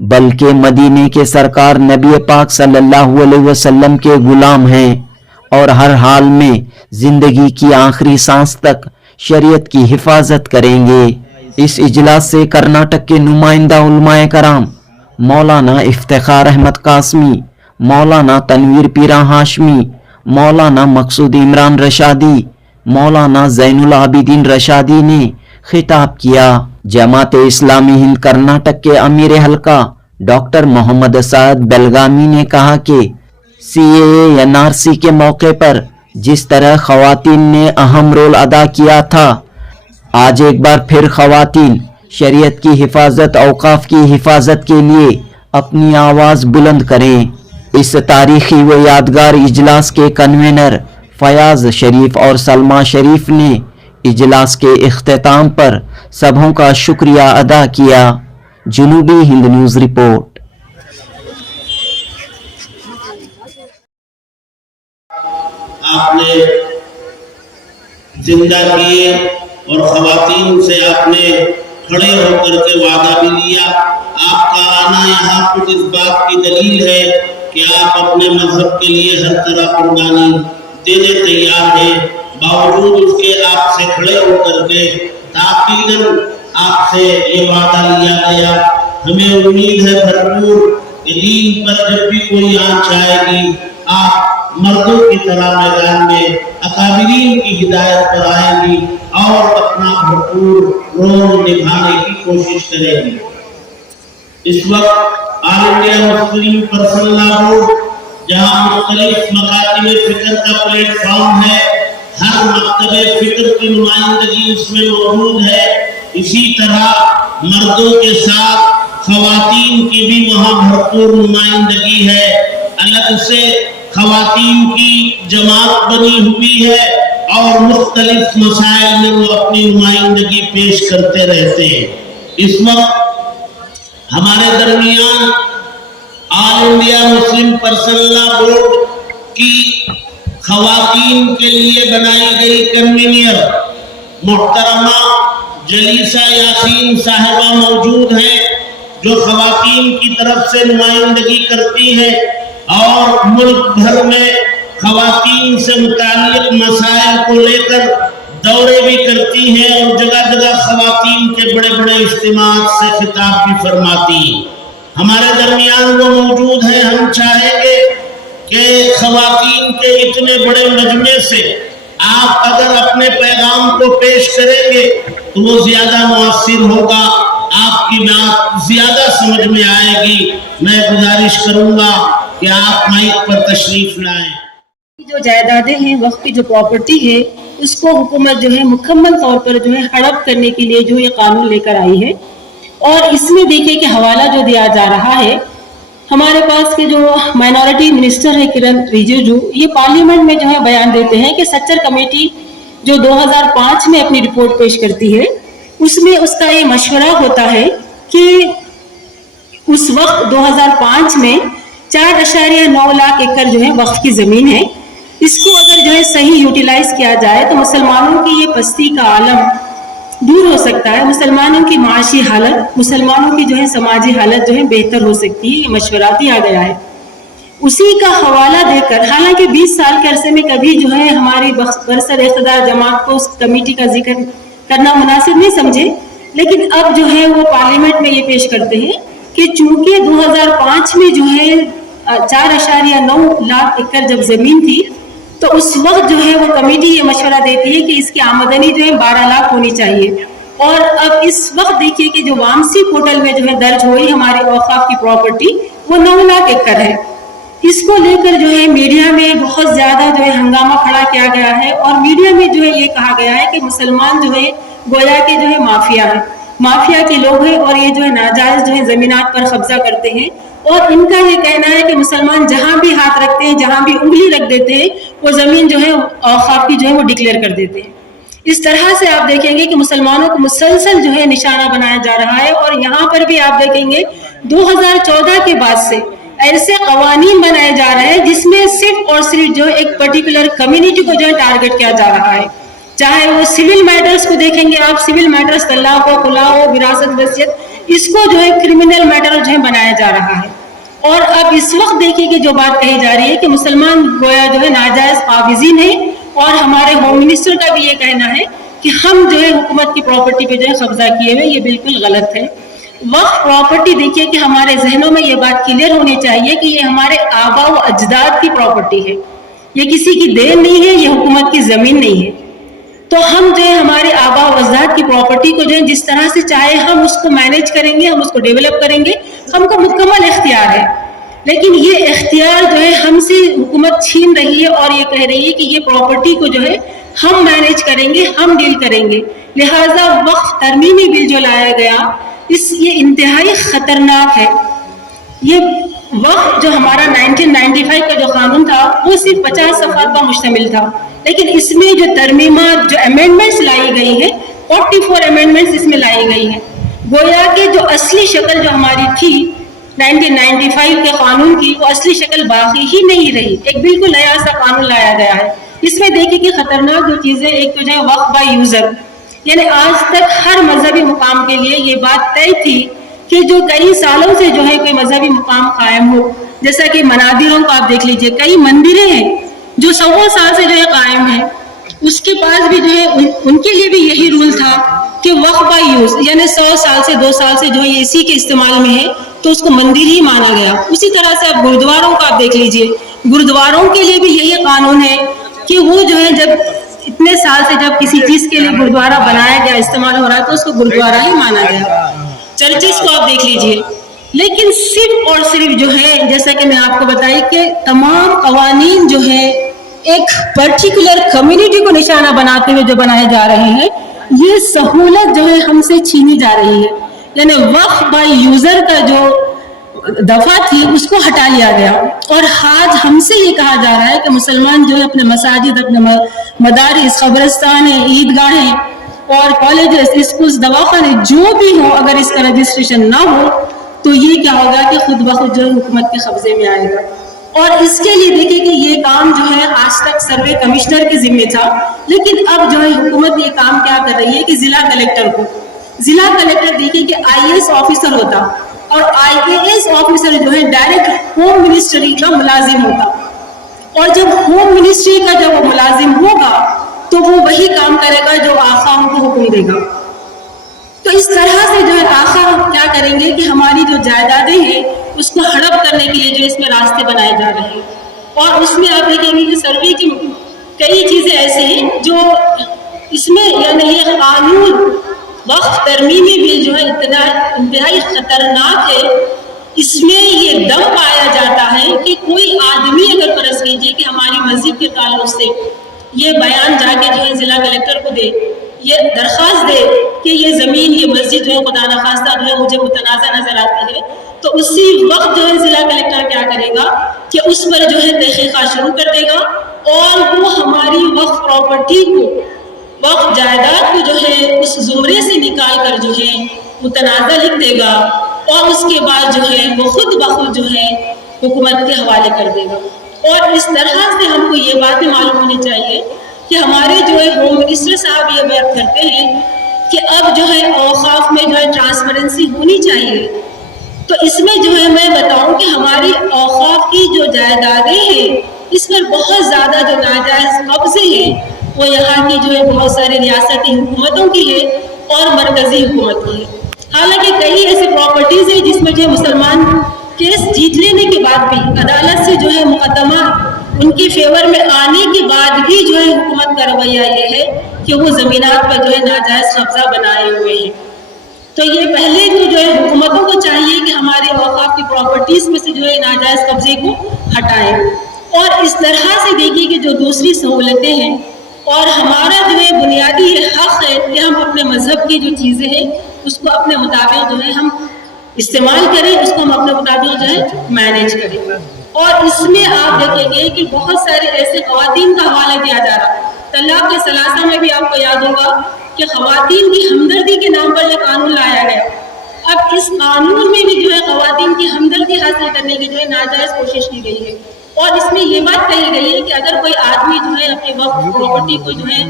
بلکہ مدینے کے سرکار نبی پاک صلی اللہ علیہ وسلم کے غلام ہیں اور ہر حال میں زندگی کی آخری سانس تک شریعت کی حفاظت کریں گے۔ اس اجلاس سے کرناٹک کے نمائندہ علماء کرام مولانا افتخار احمد قاسمی، مولانا تنویر پیرا ہاشمی، مولانا مقصود عمران رشادی، مولانا زین العابدین رشادی نے خطاب کیا۔ جماعت اسلامی ہند کرناٹک کے امیر حلقہ ڈاکٹر محمد سعد بیلگامی نے کہا کہ سی اے اے این آر سی کے موقع پر جس طرح خواتین نے اہم رول ادا کیا تھا، آج ایک بار پھر خواتین شریعت کی حفاظت، اوقاف کی حفاظت کے لیے اپنی آواز بلند کریں۔ اس تاریخی و یادگار اجلاس کے کنوینر فیاض شریف اور سلمہ شریف نے اجلاس کے اختتام پر سبھوں کا شکریہ ادا کیا۔ جنوبی ہند نیوز رپورٹ۔ آپ نے زندہ کیے اور خواتین سے آپ نے کھڑے ہو کر کے وعدہ بھی لیا۔ آپ کا آنا یہاں خود اس بات کی دلیل ہے کہ آپ اپنے مذہب کے لیے ہر طرح قربانی دینے تیار ہیں۔ باوجود اس کے آپ سے کھڑے ہو کر کے تاکیداً آپ سے یہ وعدہ لیا گیا۔ ہمیں امید ہے بھرپور کہ دین پر جب بھی کوئی آنچ آئے گی، آپ مردوں کی طرح میدان میں اکابرین کی ہدایت پر آئیں گی اور اپنا بھرپور رول نبھانے کی کوشش کریں گی۔ اس وقت آل انڈیا مسلم پرسنل لا بورڈ جہاں مختلف مکاتب فکر کا پلیٹ فارم ہے، ہر مکتب فکر کی نمائندگی اس میں موجود ہے، اسی طرح مردوں کے ساتھ خواتین کی بھی وہاں بھرپور نمائندگی ہے۔ الگ سے خواتین کی جماعت بنی ہوئی ہے اور مختلف مسائل میں وہ اپنی نمائندگی پیش کرتے رہتے ہیں۔ اس وقت ہمارے درمیان آل انڈیا مسلم پرسنل لا بورڈ کی خواتین کے لیے بنائی گئی کنوینر محترمہ جلیسہ یاسین صاحبہ موجود ہیں، جو خواتین کی طرف سے نمائندگی کرتی ہیں اور ملک بھر میں خواتین سے متعلق مسائل کو لے کر دورے بھی کرتی ہیں اور جگہ جگہ خواتین کے بڑے بڑے اجتماعات سے خطاب بھی فرماتی ہیں۔ ہمارے درمیان وہ موجود ہیں۔ ہم چاہیں گے کہ خواتین کے اتنے بڑے مجمع سے آپ اگر اپنے پیغام کو پیش کریں گے تو وہ زیادہ مؤثر ہوگا، آپ کی بات زیادہ سمجھ میں آئے گی۔ میں گزارش کروں گا کہ آپ مائک پر تشریف لائیں۔ جو جائیدادیں ہیں، وقف کی جو پراپرٹی ہے، اس کو حکومت جو ہے مکمل طور پر جو ہے ہڑپ کرنے کے لیے جو یہ قانون لے کر آئی ہے، اور اس میں دیکھیے کہ حوالہ جو دیا جا رہا ہے، ہمارے پاس کے جو مائنورٹی منسٹر ہے کرن ریجیجو، یہ پارلیمنٹ میں جو ہے بیان دیتے ہیں کہ سچر کمیٹی جو 2005 میں اپنی رپورٹ پیش کرتی ہے، اس میں اس کا یہ مشورہ ہوتا ہے کہ اس وقت 2005 میں 4.9 لاکھ ایکڑ جو ہے وقف کی زمین ہے، اس کو اگر جو ہے صحیح یوٹیلائز کیا جائے تو مسلمانوں کی یہ پستی کا عالم دور ہو سکتا ہے، مسلمانوں کی معاشی حالت، مسلمانوں کی جو ہے سماجی حالت جو ہے بہتر ہو سکتی ہے۔ یہ مشورہ دیا گیا ہے، اسی کا حوالہ دے کر، حالانکہ 20 سال کے عرصے میں کبھی جو ہے ہماری برسر اقتدار جماعت کو اس کمیٹی کا ذکر کرنا مناسب نہیں سمجھے، لیکن اب جو ہے وہ پارلیمنٹ میں یہ پیش کرتے ہیں کہ چونکہ 2005 میں جو ہے 4.9 لاکھ ایکڑ جب زمین تھی تو اس وقت جو ہے وہ کمیٹی یہ مشورہ دیتی ہے کہ اس کی آمدنی جو ہے 12 لاکھ ہونی چاہیے، اور اب اس وقت دیکھیے کہ جو وامسی پورٹل میں جو ہے درج ہوئی ہماری اوقاف کی پراپرٹی وہ 9 لاکھ ایکڑ ہے۔ اس کو لے کر جو ہے میڈیا میں بہت زیادہ جو ہے ہنگامہ کھڑا کیا گیا ہے، اور میڈیا میں جو ہے یہ کہا گیا ہے کہ مسلمان جو ہے گویا کے جو ہے مافیا کے لوگ ہیں، اور یہ جو ہے ناجائز جو ہے زمینات پر قبضہ کرتے ہیں، اور ان کا یہ کہنا ہے کہ مسلمان جہاں بھی ہاتھ رکھتے ہیں، جہاں بھی انگلی رکھ دیتے ہیں، وہ زمین جو ہے اوقاف کی جو ہے وہ ڈکلیئر کر دیتے ہیں۔ اس طرح سے آپ دیکھیں گے کہ مسلمانوں کو مسلسل جو ہے نشانہ بنایا جا رہا ہے، اور یہاں پر بھی آپ دیکھیں گے 2014 کے بعد سے ایسے قوانین بنائے جا رہے ہیں جس میں صرف اور صرف جو ایک پرٹیکولر کمیونٹی کو جو ہے ٹارگٹ کیا جا رہا ہے، چاہے وہ سول میٹرز کو دیکھیں گے آپ، سول میٹرز طلاق ہو، خلا ہو، وراثت وصیت، اس کو جو ہے کرمنل میٹر جو ہے بنایا جا رہا ہے. اور اب اس وقت دیکھیے کہ جو بات کہی جا رہی ہے کہ مسلمان گویا جو ہے ناجائز قابضین ہیں، اور ہمارے ہوم منسٹر کا بھی یہ کہنا ہے کہ ہم جو ہے حکومت کی پراپرٹی پہ جو ہے قبضہ کیے ہوئے. یہ بالکل غلط ہے. وقف پراپرٹی دیکھیے کہ ہمارے ذہنوں میں یہ بات کلیئر ہونی چاہیے کہ یہ ہمارے آبا و اجداد کی پراپرٹی ہے، یہ کسی کی دین نہیں ہے، یہ حکومت کی زمین نہیں ہے. تو ہم جو ہے ہمارے آبا و اجداد کی پراپرٹی کو جو ہے جس طرح سے چاہے ہم اس کو مینیج کریں گے، ہم اس کو ڈیولپ کریں گے، ہم کو مکمل اختیار ہے. لیکن یہ اختیار جو ہے ہم سے حکومت چھین رہی ہے اور یہ کہہ رہی ہے کہ یہ پراپرٹی کو جو ہے ہم مینیج کریں گے، ہم ڈیل کریں گے. لہٰذا وقف ترمیمی بل جو لایا گیا یہ انتہائی خطرناک ہے. یہ وقف جو ہمارا 1995 کا جو قانون تھا وہ صرف 50 صفحات پر مشتمل تھا، لیکن اس میں جو ترمیمات، جو امینڈمنٹس لائی گئی ہیں، 44 امینڈمنٹس اس میں لائی گئی ہیں. گویا کہ جو اصلی شکل جو ہماری تھی 1995 کے قانون کی، وہ اصلی شکل باقی ہی نہیں رہی. ایک بالکل نیا سا قانون لایا گیا ہے. اس میں دیکھیں کہ خطرناک جو چیزیں، ایک تو جو ہے وقف بائی یوزر، یعنی آج تک ہر مذہبی مقام کے لیے یہ بات طے تھی کہ جو کئی سالوں سے جو ہے کوئی مذہبی مقام قائم ہو، جیسا کہ منادروں کو آپ دیکھ لیجئے، کئی مندریں ہیں جو 100 سال سے جو ہے قائم ہیں، اس کے پاس بھی جو ہے ان کے لیے بھی یہی رول تھا کہ وقف بائی یوز، یعنی 100 سال سے 2 سال سے جو ہے اسی کے استعمال میں ہے تو اس کو مندر ہی مانا گیا. اسی طرح سے آپ گرودواروں کو آپ دیکھ لیجئے، گرودواروں کے لیے بھی یہی قانون ہے کہ وہ جو ہے جب اتنے سال سے جب کسی چیز کے لیے گرودوارہ بنایا گیا، استعمال ہو رہا ہے، تو اس کو گرودوارہ ہی مانا گیا. چرچز کو آپ دیکھ لیجئے. لیکن صرف اور صرف جو ہے جیسا کہ میں آپ کو بتائی کہ تمام قوانین جو ہے ایک پرٹیکولر کمیونٹی کو نشانہ بناتے ہوئے جو بنائے جا رہے ہیں، یہ سہولت جو ہے ہم سے چھینی جا رہی ہے. یعنی وقف بائی یوزر کا جو دفعہ تھی اس کو ہٹا لیا گیا، اور آج ہم سے یہ کہا جا رہا ہے کہ مسلمان جو ہے اپنے مساجد، اپنے مدارس، قبرستان، عیدگاہیں اور کالجز، اسکولز، دواخانے جو بھی ہو، اگر اس کا رجسٹریشن نہ ہو تو یہ کیا ہوگا کہ خود بخود جو حکومت کے قبضے میں آئے گا. اور اس کے لیے دیکھیں کہ یہ کام جو ہے آج تک سروے کمشنر کے ذمہ تھا، لیکن اب جو ہے حکومت یہ کام کیا کر رہی ہے کہ ضلع کلیکٹر دیکھیں کہ IAS آفیسر ہوتا، اور IAS آفیسر جو ہے ڈائریکٹ ہوم منسٹری کا ملازم ہوتا، اور جب ہوم منسٹری کا جب وہ ملازم ہوگا تو وہ وہی کام کرے گا جو آقا ان کو حکم دے گا. تو اس طرح سے جو ہے آقا کیا کریں گے کہ ہماری جو جائیدادیں ہیں اس کو ہڑپ کرنے کے لیے جو اس میں راستے بنائے جا رہے ہیں. اور اس میں آپ دیکھیں گے کہ سروے کی کئی چیزیں ایسے ہیں جو اس میں، یعنی یہ قانون وقف ترمیمی بل جو ہے اتنا انتہائی خطرناک ہے. اس میں یہ دم پایا جاتا ہے کہ کوئی آدمی اگر فرض کیجیے کہ ہماری مسجد کے تعلق سے یہ بیان جا کے جو ہے ضلع کلیکٹر کو دے، یہ درخواست دے کہ یہ زمین، یہ مسجد جو ہے خدا نخواستہ جو ہے مجھے متنازع نظر آتی ہے، تو اسی وقت جو ہے ضلع کلیکٹر کیا کرے گا کہ اس پر جو ہے تحقیقات شروع کر دے گا، اور وہ ہماری وقف پراپرٹی کو، وقف جائیداد کو جو ہے اس زمرے سے نکال کر جو ہے متنازع لکھ دے گا، اور اس کے بعد جو ہے وہ خود بخود جو ہے حکومت کے حوالے کر دے گا. اور اس طرح سے ہم کو یہ باتیں معلوم ہونی چاہیے کہ ہمارے جو ہے ہوم منسٹر صاحب یہ بات کرتے ہیں کہ اب جو ہے اوقاف میں جو ہے ٹرانسپیرنسی ہونی چاہیے. تو اس میں جو ہے میں بتاؤں کہ ہماری اوقاف کی جو جائیدادیں ہیں اس پر بہت زیادہ جو ناجائز قبضے ہیں وہ یہاں کی جو ہے بہت سارے ریاستی حکومتوں کی ہے اور مرکزی حکومت کی ہے. حالانکہ کئی ایسے پراپرٹیز ہیں جس میں جو ہے مسلمان کیس جیت لینے کے بعد بھی، عدالت سے جو ہے مقدمہ ان کی فیور میں آنے کے بعد بھی جو ہے حکومت کا رویہ یہ ہے کہ وہ زمینات پر جو ہے ناجائز قبضہ بنائے ہوئے ہیں. تو یہ پہلے جو ہے حکومتوں کو چاہیے کہ ہمارے اوقاف کی پراپرٹیز میں سے جو ہے ناجائز قبضے کو ہٹائیں. اور اس طرح سے دیکھیے کہ جو دوسری سہولتیں ہیں اور ہمارا جو ہے بنیادی یہ حق ہے کہ ہم اپنے مذہب کی جو چیزیں ہیں اس کو اپنے مطابق جو ہے ہم استعمال کریں، اس کو ہم اپنے مطابق جو ہے مینیج کریں. اور اس میں آپ دیکھیں گے کہ بہت سارے ایسے خواتین کا حوالہ دیا جا رہا ہے. طلاق کے ثلاثہ میں بھی آپ کو یاد ہوگا کہ خواتین کی ہمدردی کے نام پر یہ قانون لایا گیا. اب اس قانون میں بھی جو ہے خواتین کی ہمدردی حاصل کرنے کی جو ہے ناجائز کوشش کی گئی ہے. اور اس میں یہ بات کہی گئی ہے کہ اگر کوئی آدمی جو ہے اپنی وقف پراپرٹی کو جو ہے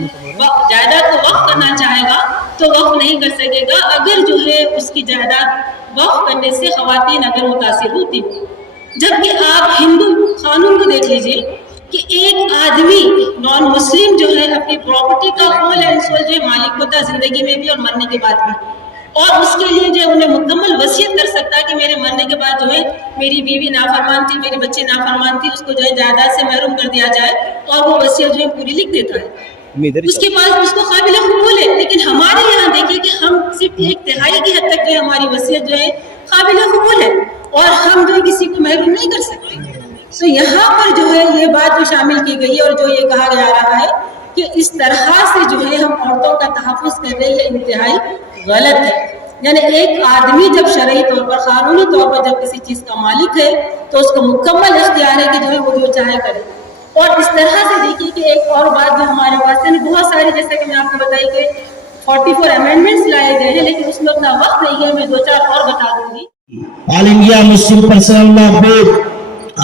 جائیداد کو وقف کرنا چاہے گا تو وقف نہیں کر سکے گا اگر جو ہے اس کی جائیداد وقف کرنے سے خواتین اگر متاثر ہوتی. جبکہ آپ ہندو قانون کو دیکھ لیجئے کہ ایک آدمی نان مسلم جو ہے اپنی پراپرٹی کا ہول اینڈ سول جو ہے مالک ہوتا ہے زندگی میں بھی اور مرنے کے بعد بھی, اور اس کے لیے جو ہے انہیں مکمل وصیت کر سکتا ہے کہ میرے مرنے کے بعد جو ہے میری بیوی نافرمان تھی, میرے بچے نافرمان تھی, اس کو جو ہے جائیداد سے محروم کر دیا جائے, اور وہ وصیت جو ہے پوری لکھ دیتا ہے. اس کے پاس اس کو قابل قبول ہے. لیکن ہمارے یہاں دیکھیں کہ ہم صرف 1/3 کی حد تک جو ہے ہماری وصیت جو ہے قابل قبول ہے, اور ہم جو ہے کسی کو محروم نہیں کر سکتے. تو یہاں پر جو ہے یہ بات جو شامل کی گئی اور جو یہ کہا جا رہا ہے کہ اس طرح سے جو ہے ہم عورتوں کا تحفظ کر رہے ہیں, انتہائی غلط ہے. یعنی ایک آدمی جب شرعی طور پر قانونی طور پر جب کسی چیز کا مالک ہے تو اس کو مکمل اختیار ہے کہ جو ہے وہ جو چاہے کرے. اور اس طرح سے دیکھیے کہ ایک اور بات جو ہمارے پاس ہے بہت ساری, جیسا کہ میں آپ کو بتائی کہ 44 امینڈمنٹس لائے گئے ہیں, لیکن اس میں اتنا وقت نہیں ہے, میں 2-4 اور بتا دوں گی. آل انڈیا مسلم پرسنل لا بورڈ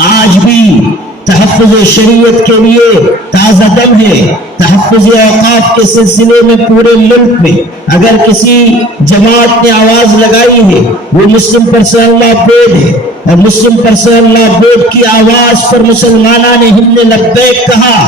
آج بھی تحفظ شریعت کے لیے تازہ دم ہے. تحفظ اوقاف کے سلسلے میں پورے ملک میں اگر کسی جماعت نے آواز لگائی ہے وہ مسلم پرسنل لا بورڈ ہے, اور مسلم پرسنل لا بورڈ کی آواز پر مسلمانوں نے ہم نے لبیک کہا.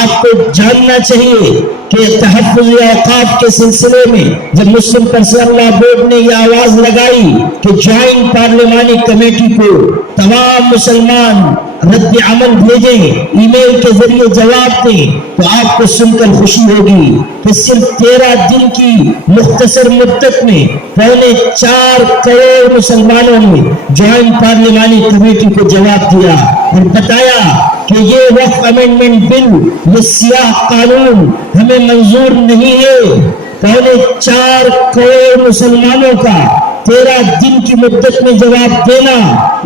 آپ کو جاننا چاہیے کہ تحفظ اوقاف کے سلسلے میں جب مسلم پرسنل لا بورڈ نے یہ آواز لگائی کہ جوائنٹ پارلیمانی کمیٹی کو تمام مسلمان رد عمل بھیجیں, ای میل کے ذریعے جواب دیں, تو آپ کو سن کر خوشی ہوگی کہ صرف 13 دن کی مختصر مدت میں 4.25 کروڑ مسلمانوں نے جوائنٹ پارلیمانی کمیٹی کو جواب دیا اور بتایا کہ یہ وقف امینڈمنٹ بل, یہ سیاہ قانون ہمیں منظور نہیں ہے. 4.25 کروڑ مسلمانوں کا 13 دن کی مدت میں جواب دینا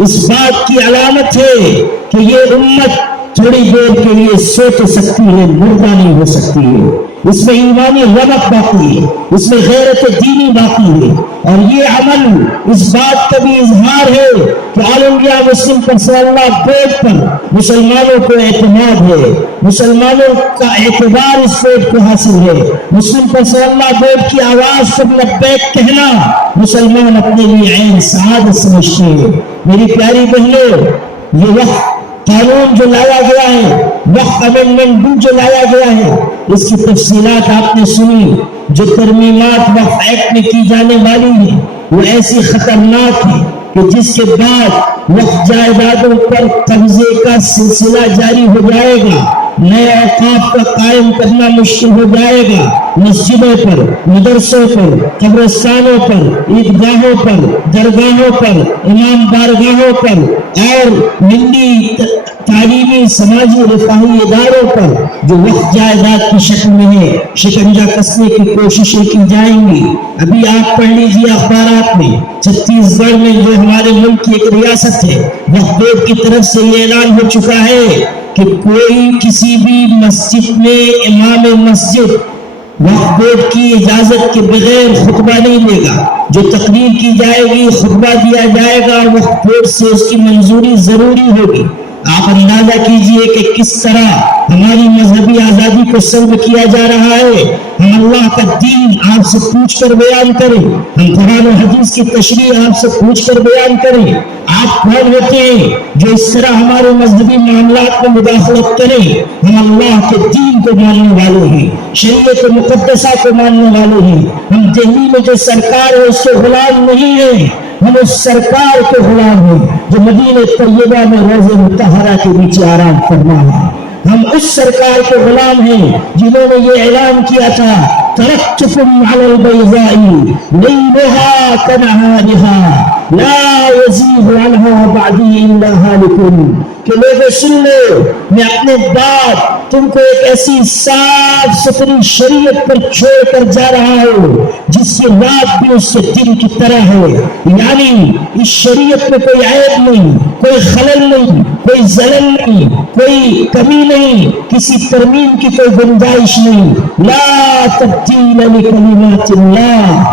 اس بات کی علامت ہے کہ یہ امت تھوڑی دیر کے لیے سو تو سکتی ہے, مردہ نہیں ہو سکتی ہے. اس میں ایمانی رونق باقی ہے, اس میں غیرت دینی باقی ہے, اور یہ عمل اس بات کا بھی اظہار ہے کہ آل انڈیا مسلم پرسنل لا بورڈ پر مسلمانوں کو اعتماد ہے, مسلمانوں کا اعتبار اس بورڈ کو حاصل ہے. مسلم پرسنل لا بورڈ کی آواز پر لبیک کہنا مسلمان اپنے لیے عین سعادت سمجھتے ہیں. میری پیاری بہنوں, یہ وقت قانون جو لایا گیا ہے, وقف امینڈمنٹ بل جو لایا گیا ہے, اس کی تفصیلات آپ نے سنی. جو ترمیمات وقف ایکٹ میں کی جانے والی ہیں وہ ایسی خطرناک ہیں کہ جس کے بعد وقف جائیدادوں پر قبضے کا سلسلہ جاری ہو جائے گا, نئے اوقاف کا قائم کرنا مشکل ہو جائے گا. مسجدوں پر, مدرسوں پر, قبرستانوں پر, عیدگاہوں پر, درگاہوں پر, امام بارگاہوں پر اور ملی تعلیمی سماجی رفاہی اداروں پر جو وقف جائیداد کی شکل میں ہے شکنجہ کسنے کی کوششیں کی جائیں گی. ابھی آپ پڑھ لیجیے اخبارات میں, چھتیس گڑھ میں جو ہمارے ملک کی ایک ریاست ہے, وقف بورڈ کی طرف سے یہ اعلان ہو چکا ہے کہ کوئی کسی بھی مسجد میں امام مسجد وقف بورڈ کی اجازت کے بغیر خطبہ نہیں دے گا. جو تقریر کی جائے گی, خطبہ دیا جائے گا, وقف بورڈ سے اس کی منظوری ضروری ہوگی. آپ اندازہ کیجئے کہ کس طرح ہماری مذہبی آزادی کو سلب کیا جا رہا ہے. ہم اللہ کا دین آپ سے پوچھ کر بیان کریں, ہم قرآن و حدیث کی تشریح آپ سے پوچھ کر بیان کریں. آپ کون ہوتے ہیں جو اس طرح ہمارے مذہبی معاملات میں مداخلت کریں؟ ہم اللہ کے دین کو ماننے والے ہیں, شریعت مقدسہ کو ماننے والے ہیں. ہم دہلی میں جو سرکار ہے اس کے غلام نہیں ہیں, ہم اس سرکار کے غلام ہیں جو مدینہ طیبہ میں روض مطہرہ کے نیچے آرام فرما ہے. ہم اس سرکار کے غلام ہیں جنہوں نے یہ اعلان کیا تھا ترکتکم علی البیضاء لیلھا کنہارھا لا یزیغ عنہا بعدی الا ھالک. کہ لوگوں سن لو, میں اپنے بعد تم کو ایک ایسی صاف ستھری شریعت پر چھوڑ کر جا رہا ہوں جس کی رات بھی اس کے دن کی طرح ہے. یعنی اس شریعت میں کوئی عیب نہیں, کوئی خلل نہیں, کوئی زلل نہیں, کوئی کمی نہیں, کسی ترمیم کی کوئی گنجائش نہیں. لا تبدیل لکلمات اللہ,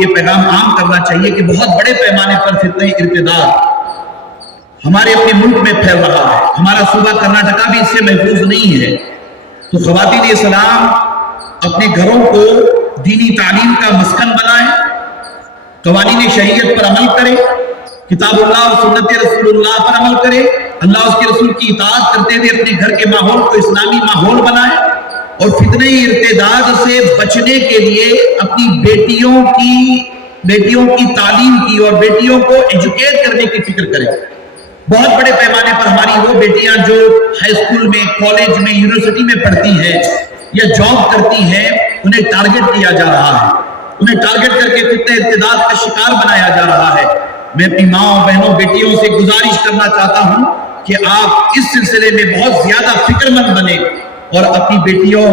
یہ پیغام عام کرنا چاہیے کہ بہت بڑے پیمانے پر فتنہ ارتداد ہمارے اپنے ملک میں پھیل رہا ہے. ہمارا صوبہ کرناٹکا بھی اس سے محفوظ نہیں ہے. تو خواتین اسلام اپنے گھروں کو دینی تعلیم کا مسکن بنائیں, قوانین شریعت پر عمل کرے, کتاب اللہ اور سنت رسول اللہ پر عمل کرے, اللہ اس کے رسول کی اطاعت کرتے ہوئے اپنے گھر کے ماحول کو اسلامی ماحول بنائے, اور فتنہ ارتداد سے بچنے کے لیے اپنی بیٹیوں کی تعلیم کی اور بیٹیوں کو ایجوکیٹ کرنے کی فکر کرے. بہت بڑے پیمانے پر ہماری وہ بیٹیاں جو ہائی اسکول میں, کالج میں, یونیورسٹی میں پڑھتی ہیں یا جاب کرتی ہیں, انہیں ٹارگٹ کیا جا رہا ہے, انہیں ٹارگٹ کر کے فتنہ ارتداد کا شکار بنایا جا رہا ہے. میں اپنی ماں بہنوں بیٹیوں سے گزارش کرنا چاہتا ہوں کہ آپ اس سلسلے میں بہت زیادہ فکر مند بنیں اور اپنی بیٹیوں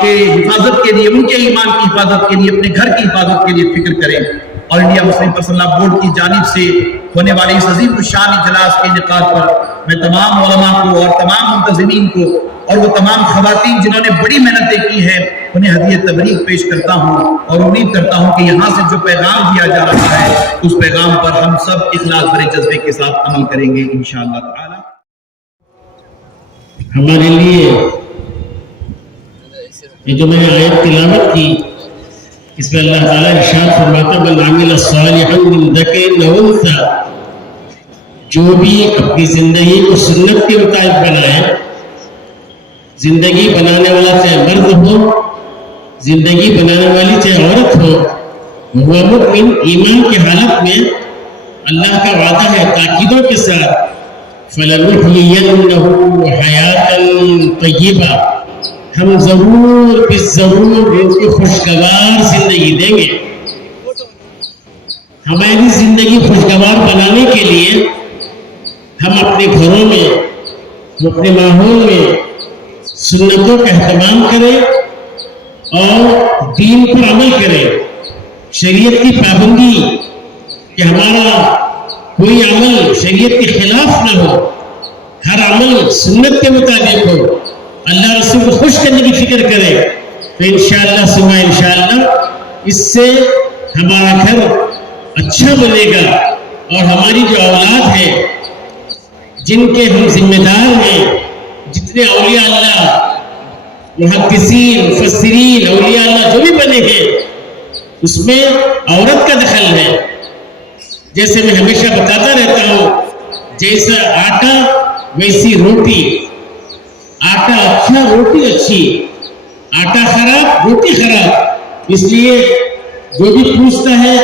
کے حفاظت کے لیے, ان کے ایمان کی حفاظت کے لیے, اپنے گھر کی حفاظت کے لیے فکر کریں. اور انڈیا مسلم پرسنل لا بورڈ کی جانب سے ہونے والے اس عظیم الشان اجلاس کے انعقاد پر میں تمام علماء کو اور تمام منتظمین کو اور وہ تمام خواتین جنہوں نے بڑی محنتیں کی ہیں انہیں ہدیہ تبریک پیش کرتا ہوں, اور امید کرتا ہوں کہ یہاں سے جو پیغام دیا جا رہا ہے اس پیغام پر ہم سب اخلاص بھرے جذبے کے ساتھ عمل کریں گے انشاءاللہ تعالی. ہمارے لیے یہ جو میں نے آیت تلاوت کی, اس میں اللہ تعالیٰ ارشاد فرماتا من عمل صالحا من ذکر او انثی, جو بھی اپنی زندگی کو سنت کے مطابق بنائے, زندگی بنانے والا چاہے مرد ہو, زندگی بنانے والی چاہے عورت ہو, وہ مؤمن ایمان کی حالت میں اللہ کا وعدہ ہے تاکیدوں کے ساتھ فَلَنُحْيِيَنَّهُ حَيَاةً طَيِّبَةً, ہم ضرور بالضرور ان کو خوشگوار زندگی دیں گے. ہماری زندگی خوشگوار بنانے کے لیے ہم اپنے گھروں میں, اپنے ماحول میں سنتوں کا اہتمام کریں اور دین پر عمل کریں. شریعت کی پابندی کہ ہمارا کوئی عمل شریعت کے خلاف نہ ہو, ہر عمل سنت کے مطابق ہو, اللہ رسول کو خوش کرنے کی فکر کرے, تو انشاءاللہ ثم انشاءاللہ اس سے ہمارا گھر اچھا بنے گا, اور ہماری جو اولاد ہے جن کے ہم ذمہ دار ہیں, جتنے اولیاء اللہ, محدثین, مفسرین, اولیاء اللہ جو بھی بنے ہیں, اس میں عورت کا دخل ہے. جیسے میں ہمیشہ بتاتا رہتا ہوں, جیسا آٹا ویسی روٹی, آٹا اچھا روٹی اچھی, آٹا خراب روٹی خراب. اس لیے جو بھی پوچھتا ہے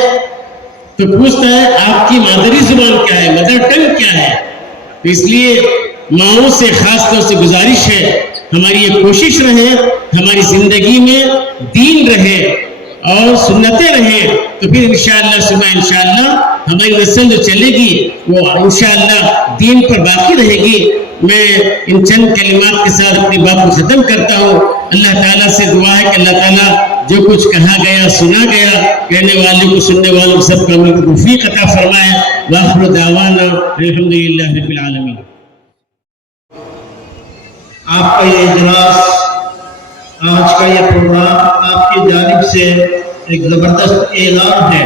تو پوچھتا ہے آپ کی مادری زبان کیا ہے, مدر ٹنگ کیا ہے. تو اس لیے ماؤں سے خاص طور سے گزارش ہے, ہماری یہ کوشش رہے ہماری زندگی میں دین رہے اور سنتیں رہیں, تو پھر انشاءاللہ ثم انشاءاللہ ہماری نسل جو چلے گی وہ انشاءاللہ دین پر باقی رہے گی. میں ان چند کلمات کے ساتھ اپنی بات کو ختم کرتا ہوں. اللہ تعالیٰ سے دعا ہے کہ اللہ تعالیٰ جو کچھ کہا گیا, سنا گیا, کہنے والے کو سننے والوں کو سب کو عمل کی توفیق عطا فرمائے. وآخر دعوانا الحمدللہ رب العالمین. آپ کا یہ اجلاس, آج کا یہ پروگرام آپ کی جانب سے ایک زبردست اعلان ہے.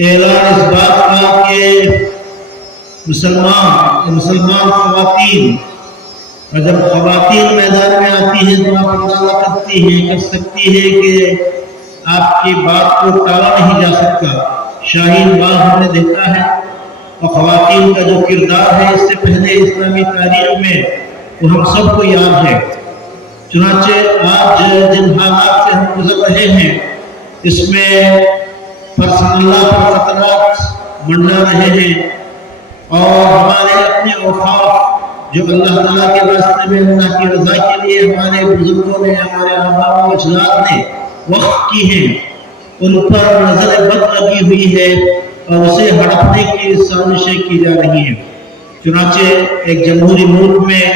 اعلان اس بات کا کہ مسلمان خواتین, اور جب خواتین میدان میں آتی ہیں تو آپ اندازہ کر سکتی ہیں کہ آپ کی بات کو ٹالا نہیں جا سکتا. شاہین باغ ہم نے دیکھا ہے, اور خواتین کا جو کردار ہے اس سے پہلے اسلامی تاریخ میں وہ ہم سب کو یاد ہے. چنانچہ آج جن حالات سے ہم گزر رہے ہیں اس میں پرسنل لا پر خطرات منڈا رہے ہیں, اور ہمارے اپنے اوقاف جو اللہ تعالیٰ کے راستے میں اللہ کی رضا کے لیے ہمارے بزرگوں نے, ہمارے آباء و اجداد نے وقف کی ہیں, ان پر نظر بد لگی ہوئی ہے اور اسے ہڑپنے کی سازشیں کی جا رہی ہیں. چنانچہ ایک جمہوری ملک میں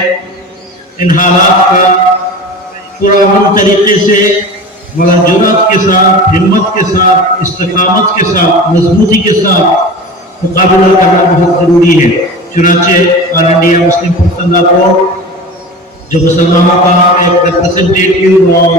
ان حالات کا پرامن طریقے سے, مگر جرأت کے ساتھ, ہمت کے ساتھ, استقامت کے ساتھ, مضبوطی کے ساتھ مقابلہ کرنا بہت ضروری ہے. چنانچہ آل انڈیا مسلم پرسنل لا بورڈ جو مسلمانوں کا ایک ریپرزنٹیٹیو اور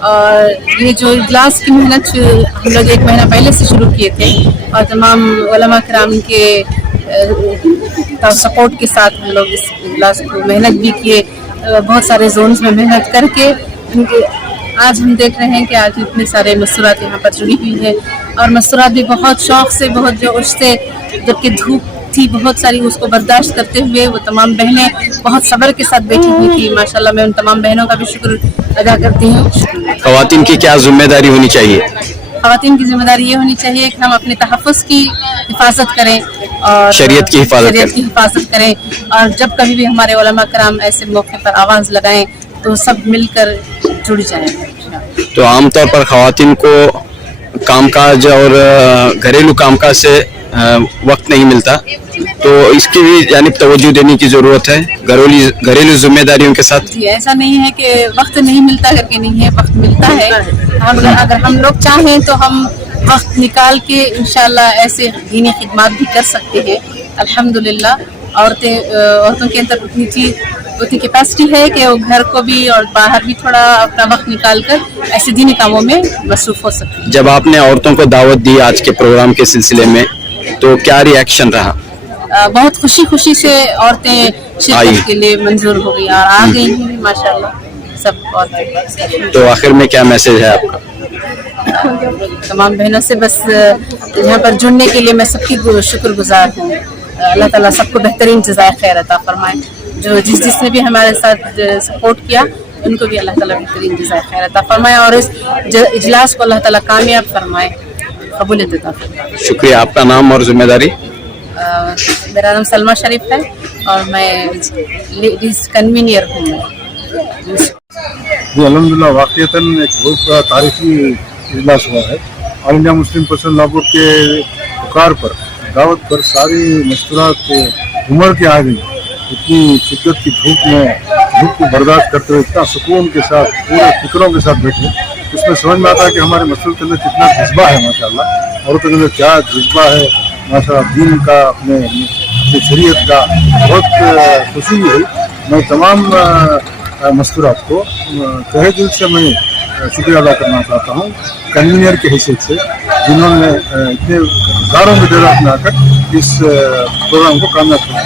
اور یہ جو اجلاس کی محنت ہم لوگ 1 مہینہ پہلے سے شروع کیے تھے اور تمام علماء کرام کے سپورٹ کے ساتھ ہم لوگ اس اجلاس کو محنت بھی کیے، بہت سارے زونز میں محنت کر کے آج ہم دیکھ رہے ہیں کہ آج اتنے سارے مستورات یہاں پر جڑی ہوئی ہیں اور مستورات بھی بہت شوق سے، بہت جوش سے، جبکہ دھوپ تھی بہت ساری، اس کو برداشت کرتے ہوئے وہ تمام بہنیں بہت صبر کے ساتھ بیٹھی ہوئی تھی. ماشاءاللہ میں ان تمام بہنوں کا بھی شکر ادا کرتی ہوں. خواتین کی کیا ذمہ داری ہونی چاہیے؟ خواتین کی ذمہ داری یہ ہونی چاہیے کہ ہم اپنے تحفظ کی حفاظت کریں اور شریعت کی حفاظت کریں اور جب کبھی بھی ہمارے علماء کرام ایسے موقع پر آواز لگائیں تو سب مل کر جڑ جائیں. تو عام طور پر خواتین کو کام کاج اور گھریلو کام کاج سے وقت نہیں ملتا، تو اس کی بھی جانب توجہ دینے کی ضرورت ہے گھریلو ذمہ داریوں کے ساتھ. جی ایسا نہیں ہے کہ وقت نہیں ملتا کر کے نہیں ہے، وقت ملتا ہے. اگر ہم لوگ چاہیں تو ہم وقت نکال کے انشاءاللہ ایسے دینی خدمات بھی کر سکتے ہیں. الحمدللہ عورتوں کے اندر اتنی کیپیسٹی ہے کہ وہ گھر کو بھی اور باہر بھی تھوڑا اپنا وقت نکال کر ایسے دینی کاموں میں مصروف ہو سکتے ہیں. جب آپ نے عورتوں کو دعوت دی آج کے پروگرام کے سلسلے میں تو کیا ری ایکشن رہا؟ بہت خوشی سے عورتیں شرکت کے لیے منظور ہو گئی اور آ گئی ہیں ماشاءاللہ سب عورتیں. تو آخر میں کیا میسج ہے آپ کا؟ تمام بہنوں سے بس یہاں پر جڑنے کے لیے میں سب کی شکر گزار ہوں. اللہ تعالیٰ سب کو بہترین جزائے خیر عطا فرمائے. جو جس نے بھی ہمارے ساتھ سپورٹ کیا ان کو بھی اللہ تعالیٰ بہترین جزائے خیر عطا فرمائے اور اس اجلاس کو اللہ تعالیٰ کامیاب فرمائے، قبولیت عطا فرمائے. شکریہ. آپ کا نام اور ذمہ داری؟ میرا نام سلمہ شریف ہے اور میں لیڈیز کنوینئر ہوں. جی الحمدللہ واقعتاً ایک بہت بڑا تاریخی اجلاس ہوا ہے. آل انڈیا مسلم پرسنل لا بورڈ کے پکار پر، دعوت پر ساری مستورات عمر کے آ گئی. اتنی شدت کی دھوپ کو برداشت کرتے ہوئے اتنا سکون کے ساتھ پورے فکروں کے ساتھ بیٹھے. اس میں سمجھ میں آتا ہے کہ ہمارے مسئلے کے اندر کتنا جذبہ ہے ماشاءاللہ، عورتوں کے اندر کیا جذبہ ہے ماشاءاللہ، دین کا اپنے شریعت کا. بہت خوشی ہوئی. میں تمام مستورات کو تہہ دل سے میں شکریہ ادا کرنا چاہتا ہوں کنوینئر کے حیثیت سے، جنہوں نے اتنے ہزاروں کی تعداد میں آ کر اس پروگرام کو کامیاب کیا.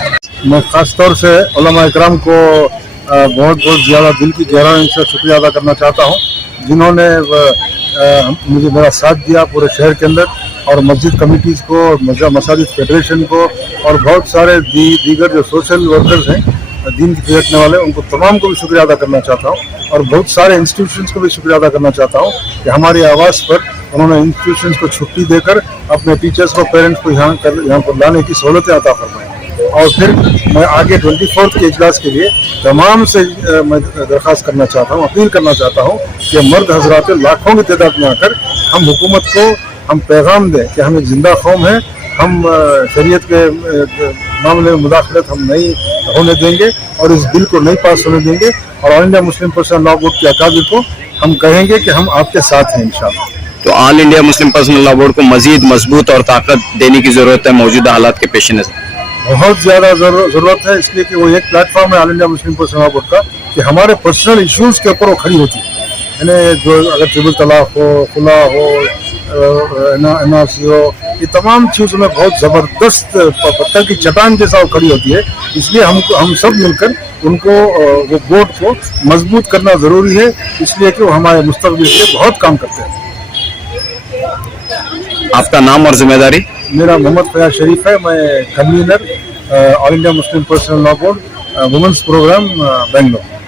میں خاص طور سے علماء اکرام کو بہت زیادہ دل کی گہرائی سے شکریہ ادا کرنا چاہتا ہوں، جنہوں نے مجھے میرا ساتھ دیا پورے شہر کے اندر، اور مسجد کمیٹیز کو اور مساجد فیڈریشن کو اور بہت سارے دیگر جو سوشل ورکرز ہیں دین کی رکھنے والے، ان کو تمام کو بھی شکریہ ادا کرنا چاہتا ہوں. اور بہت سارے انسٹیٹیوشنز کو بھی شکریہ ادا کرنا چاہتا ہوں کہ ہماری آواز پر انہوں نے انسٹیٹیوشنز کو چھٹی دے کر اپنے ٹیچرز کو، پیرنٹس کو یہاں پر لانے کی سہولتیں عطا فرمائیں. اور پھر میں آگے 24 کے اجلاس کے لیے تمام سے میں درخواست کرنا چاہتا ہوں، اپیل کرنا چاہتا ہوں کہ مرد حضرات لاکھوں کی تعداد میں آ کر ہم حکومت کو ہم پیغام دیں کہ ہم ایک زندہ قوم ہیں، ہم شریعت کے معاملے میں مداخلت ہم نہیں ہونے دیں گے اور اس بل کو نہیں پاس ہونے دیں گے. اور آل انڈیا مسلم پرسنل لا بورڈ کے اکابر کو ہم کہیں گے کہ ہم آپ کے ساتھ ہیں انشاءاللہ. تو آل انڈیا مسلم پرسنل لا بورڈ کو مزید مضبوط اور طاقت دینے کی ضرورت ہے موجودہ حالات کے پیش نظر. بہت زیادہ ضرورت ہے، اس لیے کہ وہ ایک پلیٹ فارم ہے آل انڈیا مسلم پرسنل لا بورڈ کا کہ ہمارے پرسنل ایشوز کے اوپر وہ کھڑی ہوتی ہے. یعنی جو اگر طب طلاق ہو، خلا ہو، NRC ہو، یہ تمام چیزوں میں بہت زبردست پتھر کی چٹان جیسا وہ کھڑی ہوتی ہے. اس لیے ہم سب مل کر ان کو وہ بورڈ کو مضبوط کرنا ضروری ہے، اس لیے کہ وہ ہمارے مستقبل کے لیے بہت کام کرتے ہیں. آپ کا نام اور ذمہ داری؟ میرا محمد فیاض شریف ہے، میں کنوینر آل انڈیا مسلم پرسنل لا بورڈ وومنس پروگرام بنگلور.